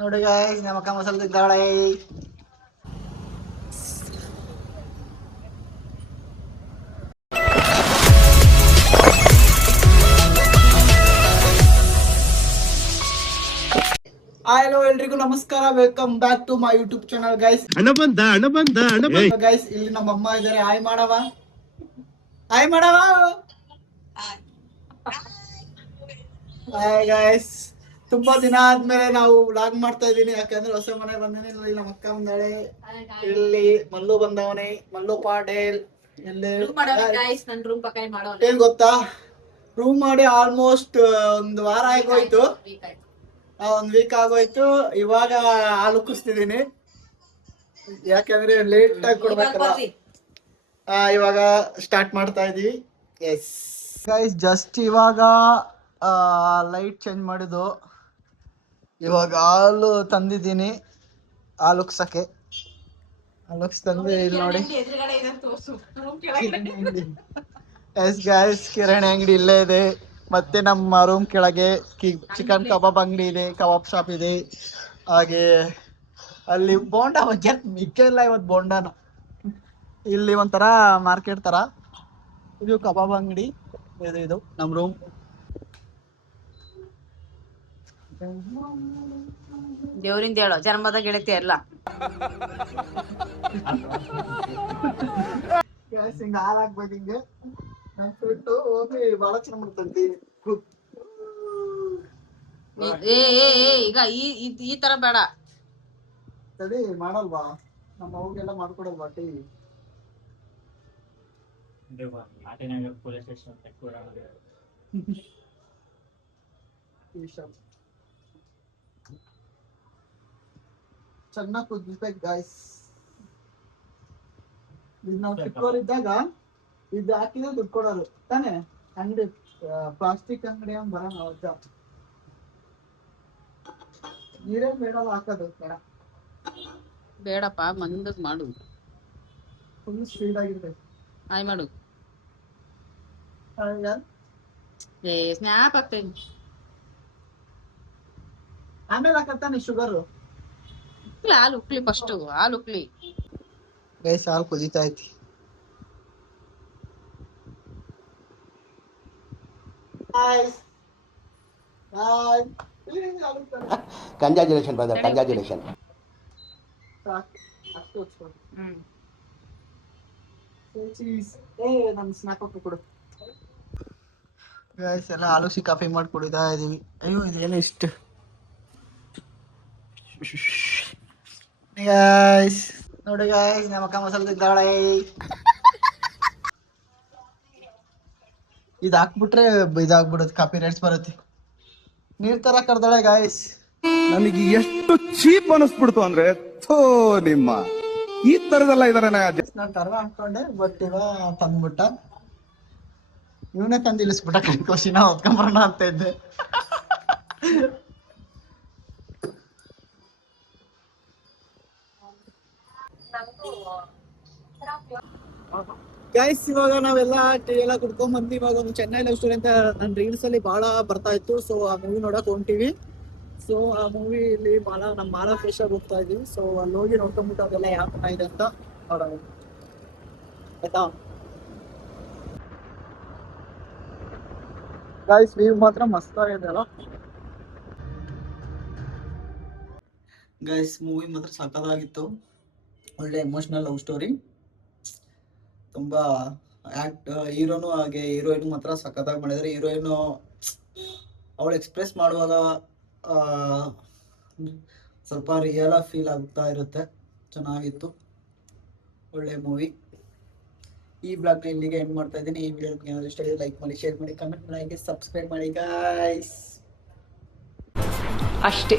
ನೋಡಿ ಗಾಯ್ಸ್ ನಮ್ಮ ಅಕ್ಕ ಮಸಾಲೆ ತಿಂತಾಳೆ. ಹಲೋ ಎಲ್ರಿಗೂ ನಮಸ್ಕಾರ, welcome back to my YouTube channel guys. Guys ಇಲ್ಲಿ ನಮ್ಮ ಅಮ್ಮ ಇದಾರೆ. ಹಾಯ್ ಮಾಡವ, ಹಾಯ್ ಮಾಡವ. ಹಾಯ್ ಗೈಸ್, ತುಂಬಾ ದಿನ ಆದ್ಮೇಲೆ ನಾವು ವ್ಲಾಗ್ ಮಾಡ್ತಾ ಇದೀನಿ. ಯಾಕಂದ್ರೆ ಹೊಸ ಮನೆ ಬಂದಿನಿ. ಇಲ್ಲಿ ನಮ್ಮ ಅಕ್ಕ ಬಂದಾಳೆ, ಇಲ್ಲಿ ಮಲ್ಲು ಬಂದವನೇ, ಮಲ್ಲು ಪಾಟೇಲ್. ಏನ್ ಗೊತ್ತಾ, ರೂಮ್ ಮಾಡಿ ಆಲ್ಮೋಸ್ಟ್ ಒಂದು ವಾರ ಆಗೋಯ್ತು, ಒಂದ್ ವೀಕ್ ಆಗೋಯ್ತು. ಇವಾಗ ಹಾಲು ಕುಸ್ತಿದೀನಿ, ಯಾಕಂದ್ರೆ ಲೇಟ್ ಆಗಿ ಕೊಡ್ಬೇಕಲ್ಲ. ಇವಾಗ ಸ್ಟಾರ್ಟ್ ಮಾಡ್ತಾ ಇದೀವಿ. ಎಸ್ ಗೈಸ್, ಜಸ್ಟ್ ಇವಾಗ ಲೈಟ್ ಚೇಂಜ್ ಮಾಡಿದ್ದು. ಇವಾಗ ಹಾಲು ತಂದಿದ್ದೀನಿ, ಹಾಲು ಉಕ್ಸಕ್ಕೆ. ಹಾಲು ಉಕ್ಸ್ ತಂದು ಇಲ್ಲಿ ನೋಡಿ. ಎಸ್ ಗೈಸ್, ಕಿರಾಣಿ ಅಂಗಡಿ ಇಲ್ಲೇ ಇದೆ. ಮತ್ತೆ ನಮ್ಮ ರೂಮ್ ಕೆಳಗೆ ಚಿಕನ್ ಕಬಾಬ್ ಅಂಗಡಿ ಇದೆ, ಕಬಾಬ್ ಶಾಪ್ ಇದೆ. ಹಾಗೆ ಅಲ್ಲಿ ಬೋಂಡಾ ಮಿಕ್ಕಿಲ್ಲ ಇವತ್ತು ಬೋಂಡಾನ. ಇಲ್ಲಿ ಒಂಥರ ಮಾರ್ಕೆಟ್ ತರ, ಇದು ಕಬಾಬ್ ಅಂಗಡಿ. ಇದು ನಮ್ ರೂಮ್. ದೇವರಿಂದ ಹೇಳೋ ಜನ್ಮದ ಗೆಳತಿ ಅಲ್ಲ. ಹಿಂಗ ಹಾಲ್ ಹಾಕ್ಬೇಕು, ಹಿಂಗೆ ಬಿಟ್ಟು ಹೋಗಿ ಬಹಳ ಚೆನ್ನಾಗಿ ಮಾಡ್ತಂತಿ. ಈಗ ಈ ತರ ಬೇಡ, ಸರಿ ಮಾಡಲ್ವಾ? ನಮ್ಮ ಅವ್ಗೆಲ್ಲ ಮಾಡ್ಕೊಡಲ್ವಾ ಟೀ? ಚೆನ್ನಾಗಿ ಕುದಿಸ್ಬೇಕು ಗಾಯ್ಸ್. ಇದು ನಾವು ಚಿಕ್ಕವರಿದ್ದಾಗ ಇದು ಹಾಕಿದ್ರೆ ದುಡ್ಡು ಕೊಡೋರು ತಾನೆ. ಅಂಗಡಿ ಪ್ಲಾಸ್ಟಿಕ್ ಅಂಗಡಿ ಅವ್ನು ಬರೋಣ ಅಜ್ಜ. ನೀರೇ ಬೇಡಲ್ಲ ಹಾಕೋದು, ಬೇಡ ಬೇಡಪ್ಪ ಮಂದಕ್ ಮಾಡು. ಫುಲ್ ಸ್ಪೀಡ್ ಆಗಿರ್ಬೇಕು. ಆಯ್ ಮಾಡು. ಸ್ನ್ಯಾಪ್ ಆಗ್ತೇನೆ. ಆಮೇಲೆ ಹಾಕತ್ತಾನೆ ಶುಗರು. ಹಾಲು ಉಕ್ಲಿ, ಫಸ್ಟ್ ಹಾಲು ಉಕ್ಲಿ. ಗೈಸ್, ಹಾಲು ಕುದೀತಾ ಐತಿ. Congratulation brother, congratulation. ಗೈಸ್ ಎಲ್ಲ ಆಲೂಸಿ ಕಾಫಿ ಮಾಡಿ ಕುಡಿತಾ ಇದೀವಿ. ಅಯ್ಯೋ ಇದೇನು ಇಷ್ಟು. ಗೈಸ್ ನೋಡಿ ಗೈಸ್, ನಮ್ಮ ಅಕ್ಕ ಮಸಾಲೆ ತಿಂತಾಳೆ. ಇದು ಹಾಕ್ಬಿಟ್ರೆ ಇದಾಗ್ಬಿಡುತ್ತೆ, ಕಾಪಿ ರೈಟ್ಸ್ ಬರುತ್ತೆ. ನೀರ್ ತರ ಕರ್ದಾಳೆ ಗೈಸ್. ನನಗೆ ಎಷ್ಟು ಚೀಪ್ ಅನಿಸ್ಬಿಡ್ತು ಅಂದ್ರೆ, ಥೋ ನಿಮ್ಮ ಈ ತರದೆಲ್ಲ ಇದಾರೆ. ನಾನು ತರ್ವ ಅನ್ಕೊಂಡೆ, ಬಟ್ ಇವ ತಂದ್ಬಿಟ್ಟ. ಇವನೇ ತಂದು ಇಳಿಸ್ಬಿಟ್ಟ. ಖುಷಿನ ಹೊತ್ಕೊಂಬರೋಣ ಅಂತ ಇದ್ದೆ. ಗೈಸ್, ಇವಾಗ ನಾವೆಲ್ಲ ಟೀ ಎಲ್ಲ ಕುಡ್ಕೊಂಡ್ ಬಂದ್ವಿ. ಇವಾಗ ಒಂದು ಚೆನ್ನೈ ಲವ್ ಸ್ಟೋರಿ ಅಂತ ನನ್ನ ರೀಲ್ಸ್ ಅಲ್ಲಿ ಬಹಳ ಬರ್ತಾ ಇತ್ತು. ಸೊ ಆ ಮೂವಿ ನೋಡಕ್ ಹೊಂಟಿವಿ. ಸೊ ಆ ಮೂವಿ ಇಲ್ಲಿ ನಮ್ಮ ಮಾಲಾ ಫೇಸ್ ಆಗಿ ಹೋಗ್ತಾ ಇದೀವಿ. ಸೊ ಅಲ್ಲಿ ಹೋಗಿ ನೋಡ್ಕೊಂಡ್ಬಿಟ್ಟು ಅದೆಲ್ಲ ಯಾವ ತರ ಇದೆ ಅಂತ ನೋಡೋಣ, ಆಯ್ತಾ? ಗೈಸ್, ವ್ಯೂ ಮಾತ್ರ ಮಸ್ತ್ ಆಗಿದೆ ಅಲ್ಲ ಗೈಸ್. ಮೂವಿ ಮಾತ್ರ ಸಖತ್ತಾಗಿತ್ತು. ಒಳ್ಳೆ ಎಮೋಷನಲ್ ಲವ್ ಸ್ಟೋರಿ. ತುಂಬಾ ಹೀರೋನು ಹಾಗೆ ಹೀರೋಯಿನ್ ಮಾತ್ರ ಸಖತ್ತಾಗಿ ಮಾಡಿದ್ದಾರೆ. ಹೀರೋಯಿನ್ ಅವಳು ಎಕ್ಸ್ಪ್ರೆಸ್ ಮಾಡುವಾಗ ಸ್ವಲ್ಪ ರಿಯಲ್ ಆಗಿ ಫೀಲ್ ಆಗ್ತಾ ಇರುತ್ತೆ. ಚೆನ್ನಾಗಿತ್ತು, ಒಳ್ಳೆ ಮೂವಿ. ಈ ಬ್ಲಾಗ್ನ ಇಲ್ಲಿಗೆ ಎಂಡ್ ಮಾಡ್ತಾ ಇದ್ದೀನಿ. ಈ ವಿಡಿಯೋ ಏನಾದರೂ ಇಷ್ಟ ಲೈಕ್ ಮಾಡಿ, ಶೇರ್ ಮಾಡಿ, ಕಮೆಂಟ್ ಮಾಡಿ, ಸಬ್ಸ್ಕ್ರೈಬ್ ಮಾಡಿ ಗೈಸ್. ಅಷ್ಟೇ.